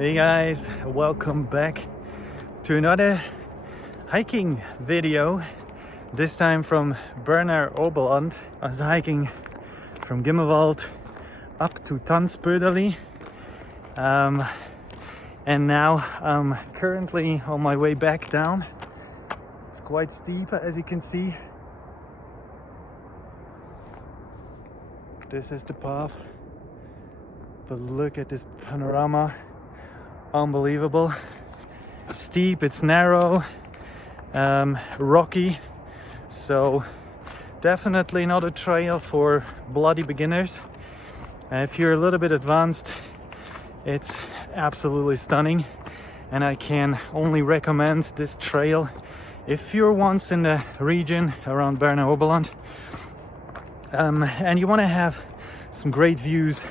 Hey guys, welcome back to another hiking video. This time from Berner Oberland. I was hiking from Gimmelwald up to Tanzbödeli, and now I'm currently on my way back down. It's quite steep, as you can see. This is the path, but look at this panorama. Unbelievable. Steep, it's narrow, rocky, so definitely not a trail for bloody beginners. If you're a little bit advanced, it's absolutely stunning, and I can only recommend this trail if you're once in the region around Berner Oberland, and you want to have some great views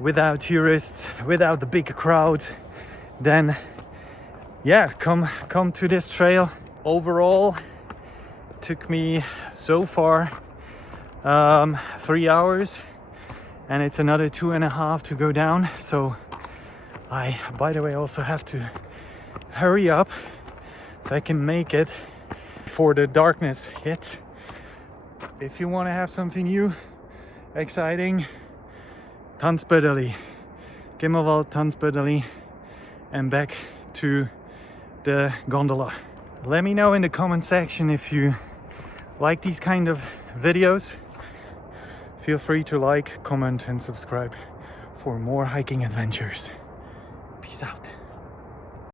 without tourists, without the big crowds. Then yeah, come to this trail. Overall, it took me so far 3 hours, and it's another 2.5 to go down. So I, by the way, also have to hurry up so I can make it before the darkness hits. If you want to have something new, exciting, Tanzbödeli, Gimmelwald, Tanzbödeli, and back to the gondola. Let me know in the comment section if you like these kind of videos. Feel free to like, comment, and subscribe for more hiking adventures. Peace out.